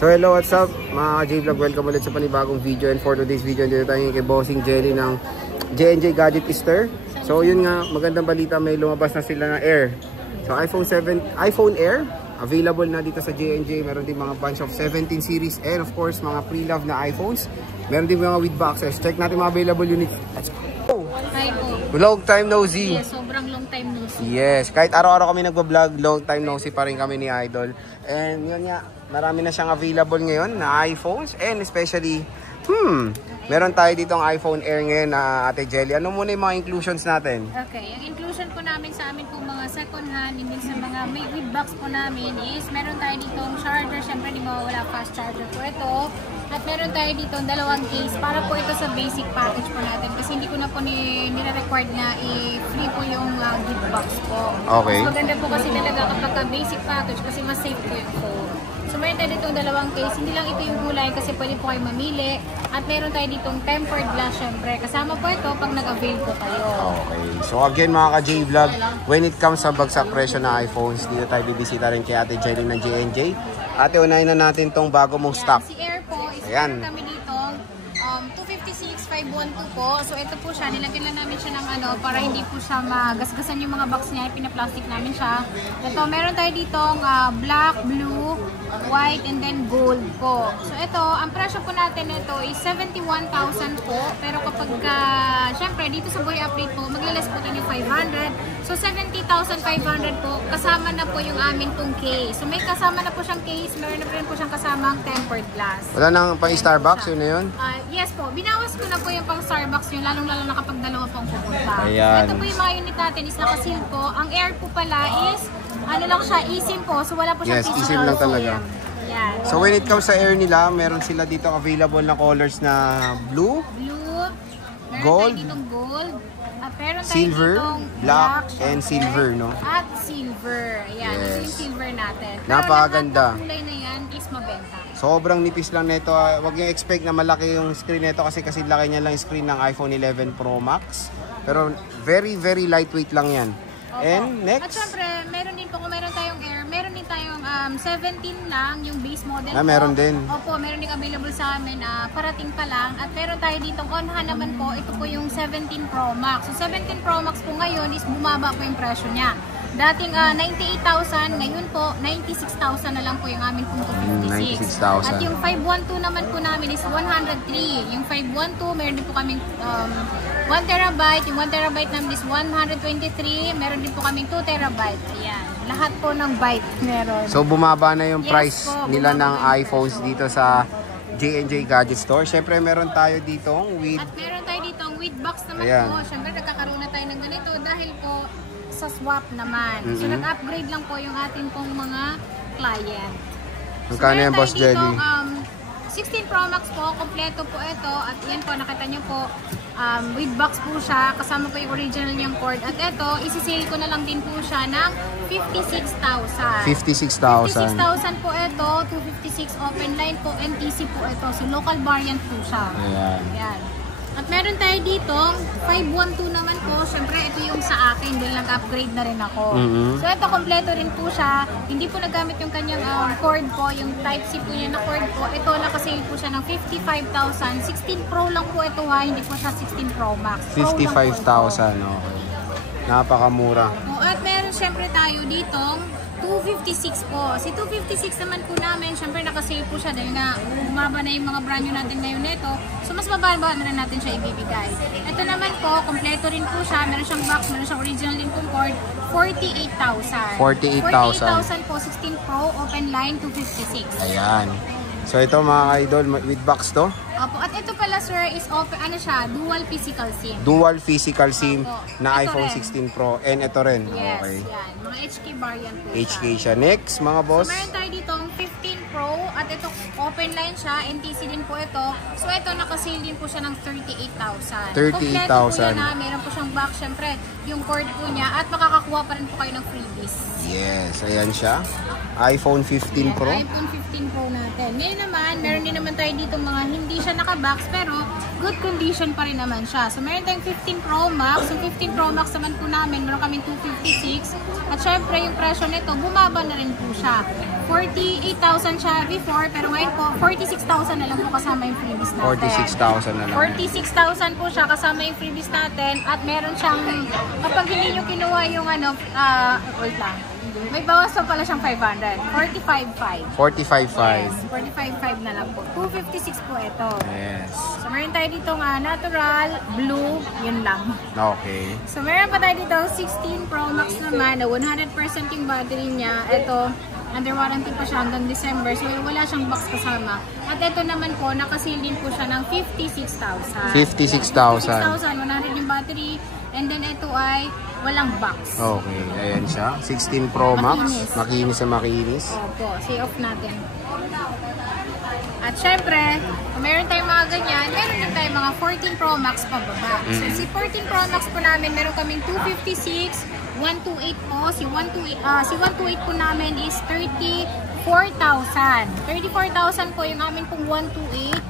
So hello, what's up mga J-Vlog, welcome ulit sa panibagong video. And for today's video, dito tayo kay Bossing Jelly ng J&J Gadget Store. So yun nga, magandang balita, may lumabas na sila ng Air. So iPhone Air, available na dito sa J&J. Meron din mga bunch of 17 series and of course mga pre-love na iPhones. Meron din mga with boxes. Check natin mga available units. Let's go! Hi po. Long time no see. Yes, sobrang long time no see. Yes, kahit araw-araw kami nagbablog, long time no see pa rin kami ni Idol. And yun nga, marami na siyang available ngayon na iPhones and especially, meron tayo dito ang iPhone Air ngayon na Ate Jelly. Ano muna yung mga inclusions natin? Okay, ang inclusion po namin sa amin po mga second hand, hindi sa mga may with box po namin is meron tayo dito charger, syempre di mawawala fast charger po ito. At meron tayo dito dalawang case para po ito sa basic package po natin kasi hindi ko na po nire-required na i-free po yung gift box po. Okay. Mas maganda po kasi talaga kapag basic package kasi mas safe po yung phone. So meron tayo ditong dalawang case, hindi lang ito yung kulay kasi pwede po kayo mamili. At meron tayo ditong tempered glass syempre. Kasama po ito pag nag-avail po kayo. Okay. So again mga ka-J-Vlog, when it comes sa bagsak presyo na iPhones, dito tayo bibisita rin kay Ate Jelly ng J&J. Ate, unahin na natin tong bago mong stock. Si Air po, ayan. Kami dito, 256-512 po. So ito po siya, nilagyan lang namin siya ng para hindi po siya magasgasan yung mga box niya, pinaplastic namin siya. Ito, meron tayo ditong black, blue, white, and then gold po. So ito, ang presyo po natin ito is 71,000 po. Pero kapag, syempre, dito sa Boy Update po, maglalas po tayo ng 500. So 70,500 po, kasama na po yung amin pong case. So may kasama na po siyang case, meron na rin po siyang kasamang tempered glass. Wala nang pang Starbucks, yun na yun? Yes po, binawas ko na po yung pang Starbucks yun, lalong-lalo na kapag dalawa pong pupunta. Ayan. So ito po yung mga unit natin is nakaseal po. Ang Air po pala is, ano lang siya, eSIM po. So wala po siyang Yes, eSIM lang talaga. Yan. So when it comes sa Air nila, meron sila dito available na colors na blue, meron gold, tayo ditong gold, meron tayo silver, ditong black, syempre, and silver, no? At silver. Ayan, Yes. ito yung silver natin. Pero napakaganda. lahat ng kulay na yan is mabenta. Sobrang nipis lang nito. Huwag niyo expect na malaki yung screen nito kasi laki niya lang yung screen ng iPhone 11 Pro Max. Pero very lightweight lang yan. Opo. And next? At syempre, meron din po kung meron tayong Air, meron din tayong 17 lang yung base model. Meron din. Opo, meron din available sa amin, parating pa lang. At meron tayo ditong on-hand naman po, ito po yung 17 Pro Max. So 17 Pro Max po ngayon is bumaba po yung presyo niya. Dating 98,000, ngayon po 96,000 na lang po yung amin pong 256. 96,000. At yung 512 naman po namin is 103. Yung 512, meron din po kaming 1 terabyte. Yung 1 terabyte namin is 123. Meron din po kaming 2 terabyte. Ayan. Lahat po ng byte meron. So bumaba na yung Yes price po, nila ng bumaba iPhones dito sa J&J Gadget Store. Siyempre meron tayo dito with... At meron tayo dito ang with box naman Ayan. po. Siyempre nagkakaroon na tayo ng ganito dahil po sa swap naman. So nag-upgrade lang po yung atin pong mga client. Magkano yan, Boss Jelly? 16 Pro Max po, kompleto po ito. At yan po, nakita nyo po, with box po siya. Kasama po yung original niyang cord. At ito, isi-sale ko na lang din po siya ng 56,000. 56,000. 56,000 po ito, 256 open line po, NTC po ito. So local variant po siya. Ayan. Yan. At meron tayo dito, 512 naman po. Siyempre, ito yung sa akin dahil nag-upgrade na rin ako. So, ito, kompleto rin po siya. Hindi po nagamit yung kanyang cord po, yung Type-C po niya na cord po. Ito, nakasale po siya ng 55,000. 16 Pro lang po ito ha, hindi po siya 16 Pro Max. 55,000, okay. Napakamura. At meron siyempre tayo dito, 256 po. Si 256 naman po namin, syempre nakasale po siya dahil nga bumaba na yung mga brand new natin ngayon nito. So mas mababa na rin natin siya ibibigay. Ito naman po, kompleto rin po siya. Meron siyang box, meron siyang original din pong cord. 48,000. 48,000 po, 16 Pro, open line, 256. Ayan. So ito mga idol, with box to? Opo. At ito pala sir is open, ano siya, dual physical SIM. Dual physical SIM na Ito iPhone rin. 16 Pro. And ito rin. Yes, Okay. yan. Mga HK variant po HK siya. Next, mga boss. So, meron tayo dito 15 Pro at ito open line siya, NTC din po ito. So ito nakasale din po siya ng 38,000. 38,000. Kompleto po yan ha, meron po siyang box syempre, yung cord po niya at makakakuha pa rin po kayo ng freebies. Yes, ayan siya. iPhone 15 Pro. iPhone 15 Pro natin. Ngayon naman, meron din naman tayo dito mga hindi siya naka-box pero good condition pa rin naman siya. So meron tayong 15 Pro Max. Yung 15 Pro Max naman po namin, meron kaming 256. At syempre yung presyo nito, bumaba na rin po siya. 48,000 siya before, pero ngayon po, 46,000 na lang po kasama yung freebies natin. 46,000 na lang. 46,000 po siya kasama yung freebies natin. At meron siyang, kapag hindi nyo kinuha yung ano, wait lang. May bawas pa pala siyang 500. 45,500. 45,500. Yes, 45,500 na lang po. 256 po ito. Yes. So, meron tayo dito nga natural, blue, yun lang. Okay. So, meron pa tayo dito 16 Pro Max naman na 100% yung battery niya. Ito, under warranty pa siya hanggang December. So, wala siyang box kasama. At ito naman po, nakasil din po siya ng 56,000. 56,000. 56,000, 100 yung battery. And then, ito ay walang box. Okay, ayan siya. 16 Pro Max. Makinis. Makinis na makinis. Opo, see off natin. At syempre, kung meron tayong mga ganyan, meron din tayong mga 14 Pro Max pababa. So, si 14 Pro Max po namin, meron kaming 256, 128 po. Si 128 po namin is 34,000. 34,000 po yung amin pong 128.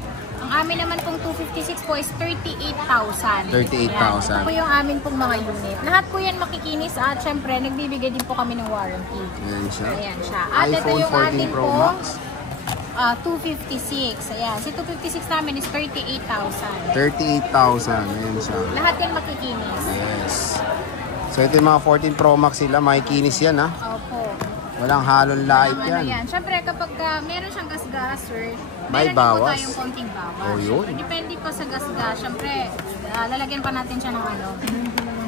Ang amin naman pong 256 po is 38,000. 38,000. Ito po yung amin pong mga unit. Lahat po yan makikinis at syempre nagbibigay din po kami ng warranty. Ayan siya. Ayan siya. At ito iPhone yung 14 atin Pro po, Max. 256. Ayan. Si 256 namin is 38,000. 38,000. Ayan siya. Lahat yan makikinis. Yes. So ito yung mga 14 Pro Max sila. Makikinis yan ha. Opo. Walang halong light Ano yan. Siyempre kapag meron siyang gas-gas, sir, May meron din po bawas. tayong konting bawas. Oh, yun. So, depende pa sa gas-gas. Siyempre, lalagyan pa natin siya ng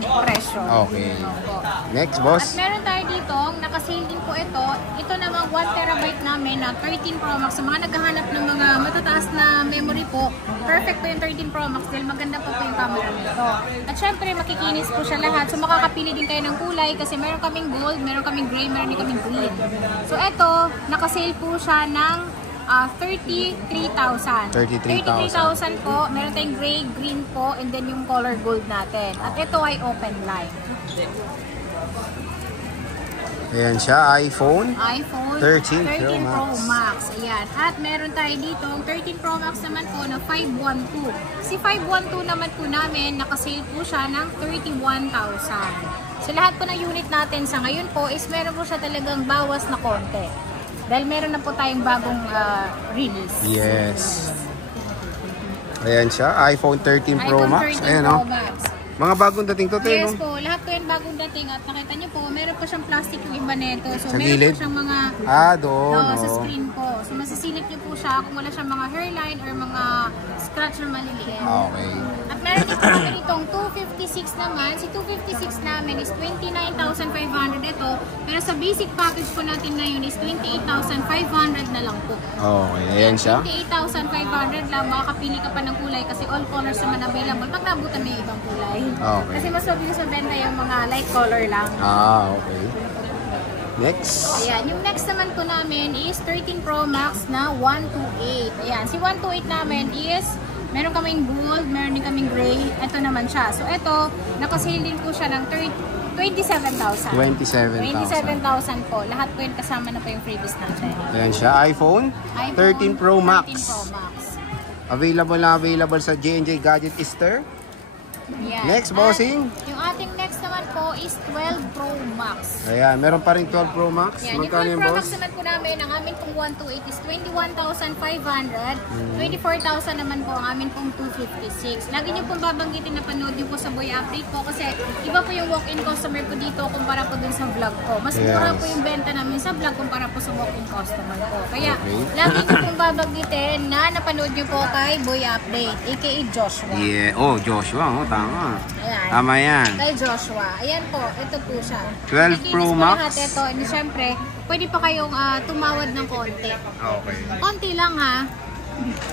presyo. Okay. Opo. Next, At boss. meron tayo dito, nakasale din po ito. Ito namang 1 terabyte namin na 13 Pro Max. Sa mga naghahanap ng mga matataas na memory po, perfect po yung 13 Pro Max dahil maganda po yung camera nito. At syempre, makikinis po siya lahat. So makakapili din kayo ng kulay kasi meron kaming gold, meron kaming gray, meron din kaming green. So ito, nakasale po siya ng 33,000. 33,000 po. Meron tayong gray, green po, and then yung color gold natin. At ito ay open line. Ayan siya, iPhone 13 Pro Pro Max. Max. Ayan. At meron tayo dito, 13 Pro Max naman po na 512. Si 512 naman po namin, nakasale po siya ng 31,000. So lahat po ng unit natin sa ngayon po is meron po siya talagang bawas na konti. Dahil meron na po tayong bagong release. Yes. Ayan siya, iPhone 13 Pro iPhone Max. 13 Ayan Pro o. Max. Mga bagong dating to, Yes no? po, lahat po yan bagong dating at nakita nyo po, meron po siyang plastic yung iba nito. So Sa meron gilid? po siyang mga Doon. sa screen po. So masisilip nyo po siya kung wala siyang mga hairline or mga scratch na maliliit. Okay. At meron din po kami itong 256 naman. Si 256 namin is 29,500 ito. Pero sa basic package po natin ngayon is 28,500 na lang po. Okay, ayan siya. 28,500 lang. Makakapili ka pa ng kulay kasi all colors naman available. Pag nabutan may ibang kulay. Okay. Kasi mas mabilis sa benta yung mga light color lang. Okay. Next. Ayan, yung next naman po namin is 13 Pro Max na 128. Ayan, si 128 namin is meron kaming gold, meron din kaming gray. Ito naman siya. So ito, nakasale din po siya ng 27,000. 27,000 po. Lahat po yun kasama na po yung freebies natin. Ayan siya, iPhone 13 Pro Max. 13 Pro Max. Available sa J&J Gadget Store. Yan. Next, bossing. At yung ating next naman po is 12 Pro Max. Ayan, meron pa rin 12 Pro Max. Yan, yung Magkano 12 yung Pro boss? Max naman po namin, ang amin pong 128 is 21,500. 24,000 naman po ang amin pong 256. Lagi niyo pong babanggitin na panood niyo po sa Boy Update po kasi iba po yung walk-in customer po dito kumpara po dun sa vlog ko. Mas mura po yung benta namin sa vlog kumpara po sa walk-in customer ko. Kaya, lagi niyo pong babanggitin na napanood niyo po kay Boy Update, aka Joshua. Yeah. Oh, Joshua. Oh, tama. Ayan. Tama yan. Kay Joshua. Ayan po, ito po siya. 12 Pro Nakikinis po Max. lahat ito. And syempre, pwede pa kayong tumawad ng konti. Okay. Konti lang ha.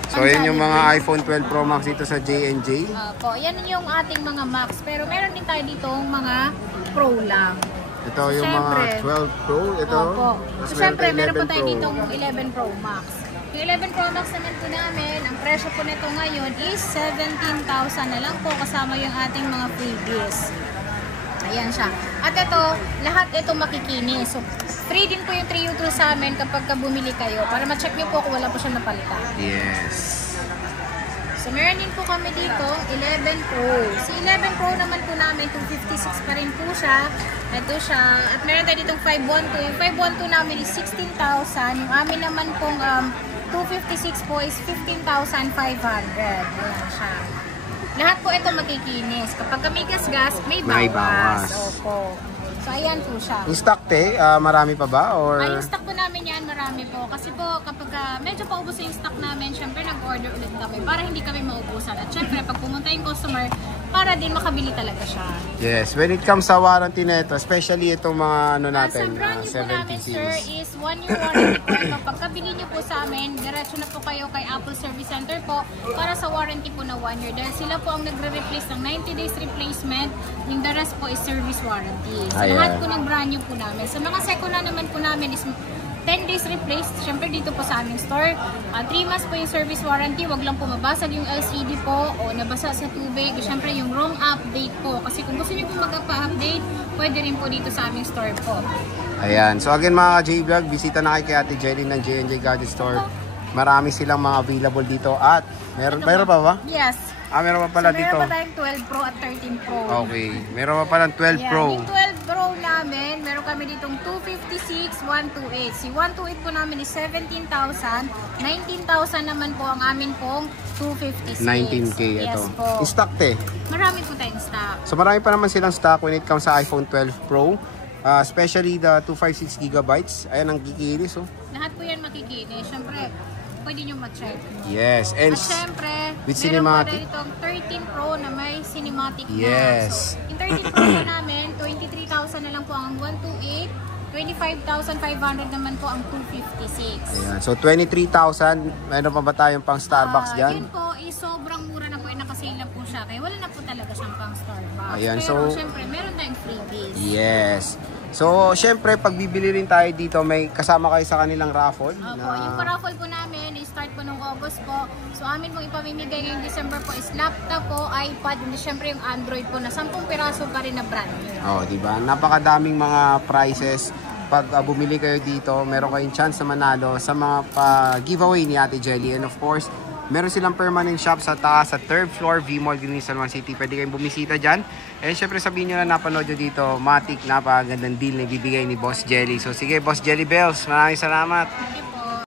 So, yan yung mga iPhone 12 Pro Max dito sa J&J. Po, yan yung ating mga Max. Pero meron din tayo dito mga Pro lang. Ito yung Siyempre. mga 12 Pro. Ito. Opo. Tapos So, syempre, meron pa 11 tayo Pro. dito 11 Pro Max. Yung 11 Pro Max naman po namin, ang presyo po nito ngayon is 17,000 na lang po kasama yung ating mga freebies. Ayan siya. At ito, lahat ito makikinis. So, free din po yung 3U2 sa amin kapag bumili kayo para ma-check nyo po kung wala po siya napalitan. Yes. So, meron din po kami dito, 11 Pro. Si 11 Pro naman po namin, 256 pa rin po siya. Ito siya. At meron tayo ditong 512. Yung 512 namin is 16,000. Yung amin naman pong 256 po is 15,500. Ayan siya. Lahat po ito makikinis. Kapag may gas-gas, may bawas. May bawas. Opo. So, ayan po siya. Yung stock te, marami pa ba? Or... Yung stock po namin yan, marami po. Kasi po, kapag medyo paubos yung stock namin, syempre nag-order ulit kami para hindi kami maubusan. At syempre, pag pumunta yung customer, para din makabili talaga siya. Yes, when it comes sa warranty nito, especially itong mga ano natin, sa brand new po 70 namin, sir, series. is 1 year warranty po ito. Pagkabili nyo po sa amin, diretso na po kayo kay Apple Service Center po para sa warranty po na 1 year. Dahil sila po ang nagre-replace ng 90 days replacement, yung the rest po is service warranty. So, lahat po ng brand new po namin. Sa mga second na naman po namin is 10 days replaced. Siyempre dito po sa aming store. 3 months po yung service warranty. Wag lang po mabasag yung LCD po o nabasa sa tubig. Siyempre yung ROM update po. Kasi kung gusto niyo po magpa-update, pwede rin po dito sa aming store po. Ayan. So again mga ka-J-Vlog, bisita na kay Ate Jelly ng J&J Gadget Store. Marami silang mga available dito at meron pa ba? Yes. Meron pa pala dito. Meron pa tayong 12 Pro at 13 Pro. Okay. Meron pa pala 12 Pro. Yung 12 Pro namin, meron kami ditong 256, 128. Si 128 po namin is 17,000. 19,000 naman po ang amin pong 256. 19K ito. Yes po. Yung stock te. Marami po tayong stock. So marami pa naman silang stock when it comes sa iPhone 12 Pro. Especially the 256 gigabytes. Ayan ang kikinis. Oh. Lahat po yan makikinis. Siyempre, pwede nyo ma-check. Yes. And at syempre, with meron cinematic. pa itong 13 Pro na may cinematic yes. na. So, yung 13 Pro po namin, 23,000 na lang po ang 128. 25,500 naman po ang 256. Ayan. So 23,000. Meron pa ba tayong pang Starbucks dyan? Yun po, sobrang mura na po. Nakasale lang po siya. Kaya wala na po talaga siyang pang Starbucks. Ayan, pero so, syempre, meron tayong freebies. Yes. So, syempre, pag bibili rin tayo dito, may kasama kayo sa kanilang raffle. Opo, yung pa-raffle po namin, start po nung August po. So, amin pong ipamimigay ngayong December po is laptop po, iPad, and syempre yung Android po na 10 piraso pa rin na brand new. Oh, di ba? Napakadaming mga prizes. Pag bumili kayo dito, meron kayong chance na manalo sa mga giveaway ni Ate Jelly. And of course, meron silang permanent shop sa taas, sa 3rd floor, V-Mall, San Juan City. Pwede kayong bumisita dyan. And syempre sabihin nyo na napanood nyo dito, Matic, napakagandang deal na ibibigay ni Boss Jelly. So sige, Boss Jelly Bells, maraming salamat. Thank you po.